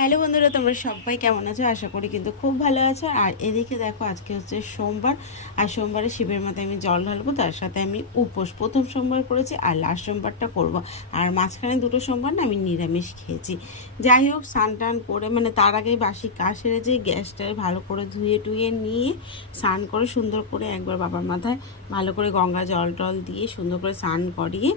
Hello বন্ধুরা, তোমরা সবাই কেমন আছো? আশা করি কিন্তু খুব ভালো আছো। আর এদিকে দেখো, আজকে হচ্ছে সোমবার। আর সোমবারে শিবের মাথায় আমি জল ঢালবো, তার সাথে আমি উপোস। প্রথম সোমবার করেছি আর লাস্ট সোমবারটা করব। আর মাঝখানে দুটো সোমবার না আমি নিরামিষ খেয়েছি। যাই হোক, স্নান টান করে মানে তার আগেই বাসি কাজ সেরেছি গ্যাসটা ভালো করে ধুয়ে টুয়ে নিয়ে স্নান করে সুন্দর করে একবার বাবার মাথায় ভালো করে গঙ্গা জল টল দিয়ে সুন্দর করে স্নান করিয়ে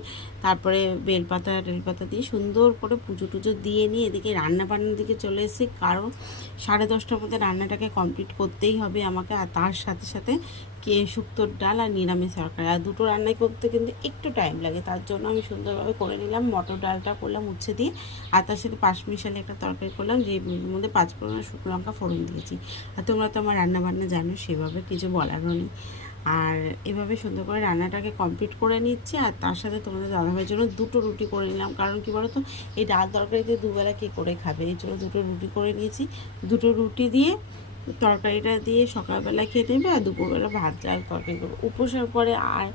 তারপরে বেলপাতা টেলপাতা দিয়ে সুন্দর করে পুজো টুজো দিয়ে নিয়ে এদিকে রান্না বান্নার দিকে চলে এসেছি। কারণ সাড়ে দশটার মধ্যে রান্নাটাকে কমপ্লিট করতেই হবে আমাকে। আর তার সাথে সাথে কে শুক্তোর ডাল আর নিরামিষ তরকারি। আর দুটো রান্নাই করতে কিন্তু একটু টাইম লাগে। তার জন্য আমি সুন্দরভাবে করে নিলাম। মটর ডালটা করলাম উচ্ছে দিয়ে। আর তার সাথে পাঁচ মিশালি একটা তরকারি করলাম। যে মধ্যে পাঁচ ফোড়ন শুকনো লঙ্কা ফোড়ন দিয়েছি। আর তোমরা তো আমার রান্না বান্না জানো, সেভাবে কিছু বলারও নেই। আর এভাবে সুন্দর করে রান্নাটাকে কমপ্লিট করে নিচ্ছি, আর তার সাথে তোমাদের দাদাভাইয়ের জন্য দুটো রুটি করে নিলাম। কারণ কি বলো তো এই ডাল তরকারিতে দুবেলা কে করে খাবে? এই জন্য দুটো রুটি করে নিয়েছি। দুটো রুটি দিয়ে তরকারিটা দিয়ে সকালবেলা খেয়ে নেবে আর দুপুরবেলা ভাত, ডাল, তরকারি করব। উপোসের পরে আর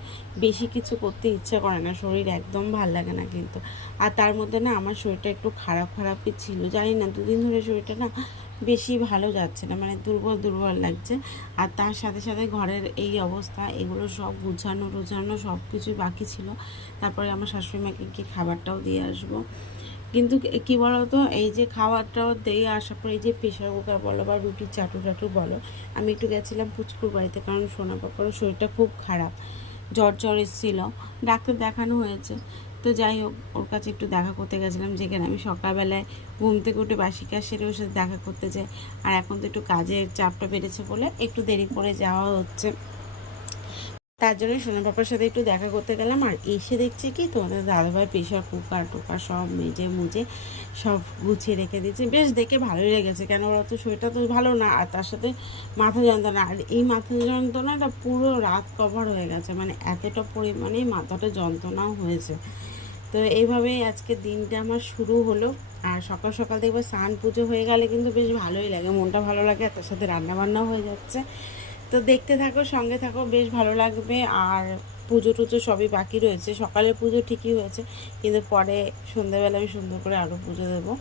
বেশি কিছু করতে ইচ্ছে করে না, শরীর একদম ভালো লাগে না কিন্তু। আর তার মধ্যে না, আমার শরীরটা একটু খারাপ খারাপই ছিল। জানি না, দুদিন ধরে শরীরটা না বেশি ভালো যাচ্ছে না মানে দুর্বল দুর্বল লাগছে। আর তার সাথে সাথে ঘরের এই অবস্থা, এগুলো সব গুছানো, টুছানো, সব কিছুই বাকি ছিল। তারপরে আমার শাশুড়ি মাকে গিয়ে খাবারটাও দিয়ে আসব। কিন্তু কি বলতো, এই যে খাবারটাও দিয়ে আসার পর এই যে প্রেশার কুকার বলো বা রুটির চাটু টাটু বলো, আমি একটু গেছিলাম পুচকুর বাড়িতে কারণ সোনা পাপারও শরীরটা খুব খারাপ, জ্বর জ্বর এসেছিল। ডাক্তার দেখানো হয়েছে। তো যাই হোক, ওর কাছে একটু দেখা করতে গেছিলাম, যেখানে আমি সকালবেলায় ঘুম থেকে উঠে বাসি কাজ সেরে ওর সাথে দেখা করতে যাই। আর এখন তো একটু কাজের চাপটা বেড়েছে বলে একটু দেরি করে যাওয়া হচ্ছে। তার জন্য সোনা পাপার সাথে একটু দেখা করতে গেলাম আর এসে দেখছি কি তোমাদের দাদাভাই প্রেশার কুকার, টুকার সব মেজে মুজে সব গুছিয়ে রেখে দিয়েছে। বেশ দেখে ভালোই লেগেছে কেন ওরা তো? শরীরটা তো ভালো না আর তার সাথে মাথা যন্ত্রণা। আর এই মাথা যন্ত্রণাটা পুরো রাত কভার হয়ে গেছে মানে এতটা পরিমাণে মাথাটা যন্ত্রণাও হয়েছে। তো এইভাবেই আজকে দিনটা আমার শুরু হলো। আর সকাল সকাল দেখবে স্নান পুজো হয়ে গেলে কিন্তু বেশ ভালোই লাগে, মনটা ভালো লাগে আর তার সাথে রান্নাবান্নাও হয়ে যাচ্ছে। তো দেখতে থাকো, সঙ্গে থাকো, বেশ ভালো লাগবে। আর পুজো টুজো সবই বাকি রয়েছে। সকালের পুজো ঠিকই হয়েছে, কিন্তু পরে সন্ধ্যাবেলা আমি সুন্দর করে আরও পুজো দেবো।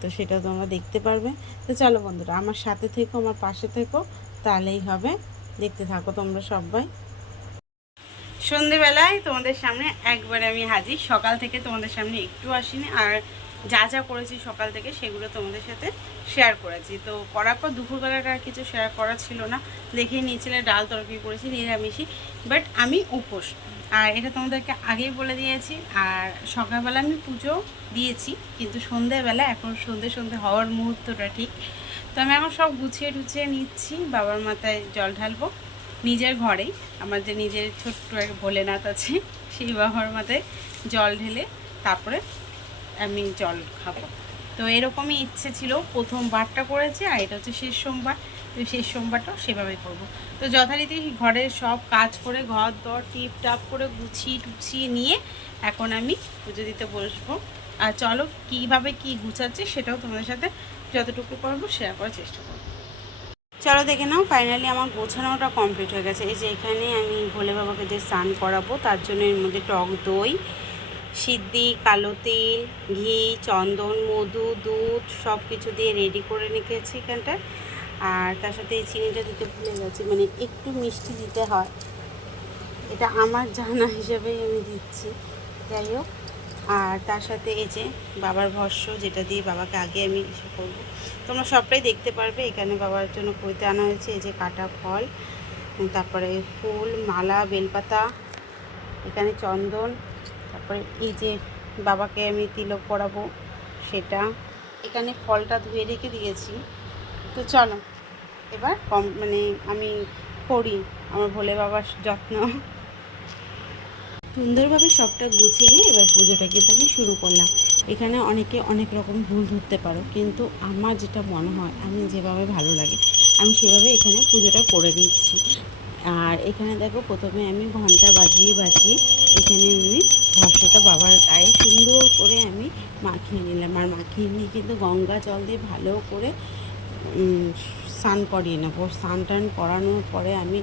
তো সেটা তোমরা দেখতে পারবে। তো চলো বন্ধুরা, আমার সাথে থেকো, আমার পাশে থেকো, তাহলেই হবে। দেখতে থাকো তোমরা সবাই। সন্ধেবেলায় তোমাদের সামনে একবারে আমি হাজির। সকাল থেকে তোমাদের সামনে একটু আসিনি। আর যা যা করেছি সকাল থেকে সেগুলো তোমাদের সাথে শেয়ার করেছি। তো করার পর দুপুরবেলাটা আর কিছু শেয়ার করা ছিল না। দেখেই নিয়েছিলে, ডাল তরকারি করেছি, নিরামিষই। বাট আমি উপোস। আর এটা তোমাদেরকে আগেই বলে দিয়েছি। আর সকালবেলা আমি পুজো দিয়েছি, কিন্তু সন্ধেবেলা এখন সন্ধে সন্ধে হওয়ার মুহূর্তটা ঠিক। তো আমি এখন সব গুছিয়ে টুছিয়ে নিচ্ছি, বাবার মাথায় জল ঢালবো, নিজের ঘরেই। আমার যে নিজের ছোট্ট এক ভোলেনাথ আছে, সেই বাবার মাথায় জল ঢেলে তারপরে আমি জল খাব। তো এরকমই ইচ্ছে ছিল প্রথম বারটা করেছি আর এটা হচ্ছে শেষ সোমবার। তো শেষ সোমবারটাও সেভাবেই করব। তো যথারীতি ঘরের সব কাজ করে ঘর দর, টিপ টাপ করে গুছিয়ে টুছিয়ে নিয়ে এখন আমি পুজো দিতে বসবো। আর চলো কীভাবে কি গুছাচ্ছি সেটাও তোমাদের সাথে যতটুকু পারব শেয়ার করার চেষ্টা করব। চলো দেখে নাও ফাইনালি আমার গোছানোটা কমপ্লিট হয়ে গেছে। এই যে এখানে আমি ভোলে বাবাকে যে স্নান করাবো, তার জন্য এর মধ্যে টক দই সিদ্ধি, কালো তেল, ঘি, চন্দন, মধু, দুধ সব কিছু দিয়ে রেডি করে রেখেছি এখানটা। আর তার সাথে এই চিনিটা দিতে ভুলে গেছি মানে একটু মিষ্টি দিতে হয়। এটা আমার জানা হিসাবেই আমি দিচ্ছি, যাই হোক। আর তার সাথে এই যে বাবার ভস্য, যেটা দিয়ে বাবাকে আগে আমি ইসে করব। তোমরা সবটাই দেখতে পারবে, এখানে বাবার জন্য কইতে আনা হয়েছে, এই যে কাটা ফল, তারপরে ফুল, মালা, বেলপাতা, এখানে চন্দন তারপরে এই যে বাবাকে আমি তিলক পরাবো, সেটা। এখানে ফলটা ধুয়ে রেখে দিয়েছি। তো চলো, এবার কম মানে আমি করি, আমার ভোলে বাবার যত্ন। সুন্দরভাবে সবটা গুছিয়ে নিয়ে এবার পুজোটা কিন্তু আমি শুরু করলাম। এখানে অনেকে অনেক রকম ভুল ধরতে পারো, কিন্তু আমার যেটা মনে হয়, আমি যেভাবে ভালো লাগে, আমি সেভাবে এখানে পুজোটা করে দিচ্ছি। আর এখানে দেখো প্রথমে আমি ঘণ্টা বাজিয়ে বাজিয়ে এখানে আমি ভাষাটা বাবার গায়ে সুন্দর করে আমি মাখিয়ে নিলাম। আর মাখিয়ে নিয়ে কিন্তু গঙ্গা জল দিয়ে ভালো করে স্নান করিয়ে নেব। স্নান টান করানোর পরে আমি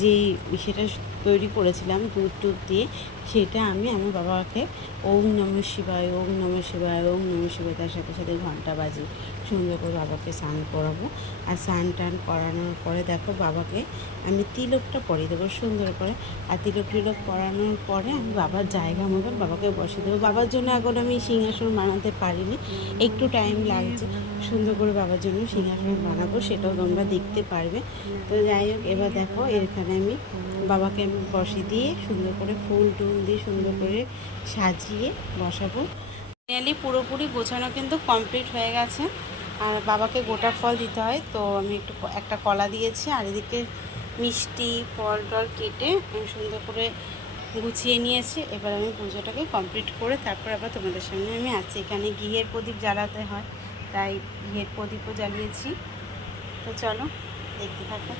যেই সেটা তৈরি করেছিলাম দুধ টুধ দিয়ে সেটা আমি আমার বাবাকে ওম নম শিবায়, ওম নম শিবায়, ওম নম শিবায় তার সাথে সাথে ঘণ্টা বাজি সুন্দর করে বাবাকে স্নান করাবো। আর স্নান টান করানোর পরে দেখো বাবাকে আমি তিলকটা পরিয়ে দেবো সুন্দর করে। আর তিলক টিলক পরানোর পরে আমি বাবার জায়গা মতন বাবাকে বসিয়ে দেবো। বাবার জন্য এখন আমি সিংহাসন বানাতে পারিনি, একটু টাইম লাগছে। সুন্দর করে বাবার জন্য সিংহাসন বানাবো, সেটাও তোমরা দেখতে পারবে। তো যাই হোক, এবার দেখো এখানে আমি বাবাকে আমি বসিয়ে দিয়ে সুন্দর করে ফুল টুল দিয়ে সুন্দর করে সাজিয়ে বসাবো। ফাইনালি পুরোপুরি গোছানো কিন্তু কমপ্লিট হয়ে গেছে। আর বাবাকে গোটা ফল দিতে হয়, তো আমি একটু একটা কলা দিয়েছি আর এদিকে মিষ্টি, ফল টল কেটে আমি সুন্দর করে গুছিয়ে নিয়েছি। এবার আমি পুজোটাকে কমপ্লিট করে তারপর আবার তোমাদের সামনে আমি আসছি। এখানে ঘিয়ের প্রদীপ জ্বালাতে হয়, তাই ঘিয়ের প্রদীপও জ্বালিয়েছি। তো চলো, দেখতে থাকো।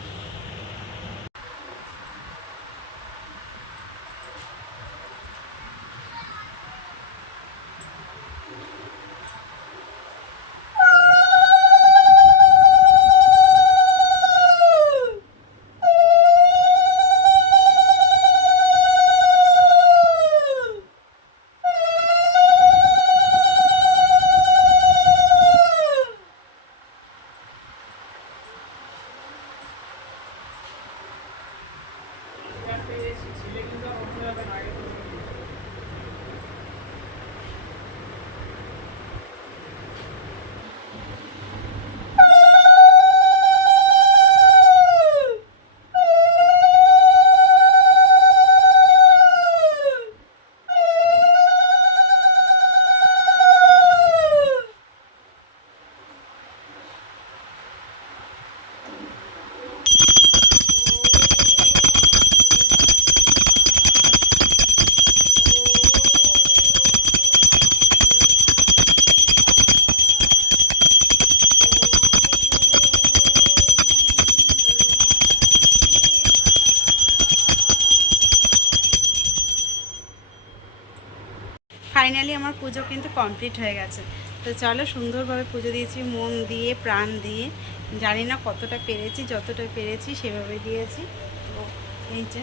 ফাইনালি আমার পুজো কিন্তু কমপ্লিট হয়ে গেছে। তো চলো সুন্দরভাবে পুজো দিয়েছি, মন দিয়ে, প্রাণ দিয়ে। জানি না কতটা পেরেছি, যতটা পেরেছি সেভাবে দিয়েছি। এই যে।